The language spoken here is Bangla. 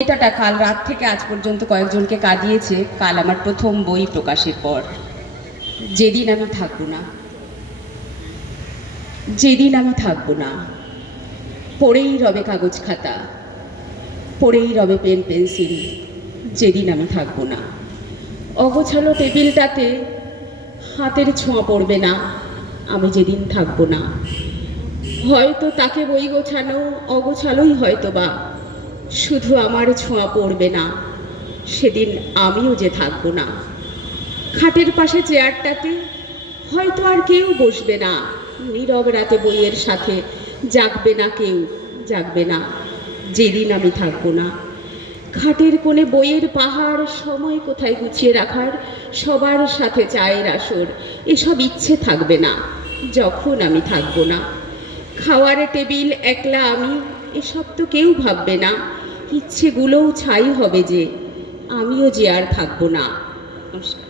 কবিতাটা কাল রাত থেকে আজ পর্যন্ত কয়েকজনকে কাঁদিয়েছে। কাল আমার প্রথম বই প্রকাশের পর। যেদিন আমি থাকবো না, যেদিন আমি থাকবো না, পড়েই রবে কাগজ খাতা, পড়েই রবে পেন পেন্সিল। যেদিন আমি থাকবো না, অগোছালো টেবিলটাতে হাতের ছোঁয়া পড়বে না। আমি যেদিন থাকবো না, হয়তো তাকে বই গোছানো অগোছালোই হয়তো বা, শুধু আমার ছোঁয়া পড়বে না। সেদিন আমিও যে থাকবো না। খাটের পাশে চেয়ারটাতে হয়তো আর কেউ বসবে না। নীরব রাতে বইয়ের সাথে জাগবে না কেউ, জাগবে না। যেদিন আমি থাকবো না, খাটের কোণে বইয়ের পাহাড়, সময় কোথায় গুছিয়ে রাখার, সবার সাথে চায়ের আসর, এসব ইচ্ছে থাকবে না যখন আমি থাকবো না। খাওয়ার টেবিল একলা আমি, এসব তো কেউ ভাববে না। ইচ্ছেগুলোও ছাই হবে যে, আমিও যে আর থাকবো না। নমস্কার।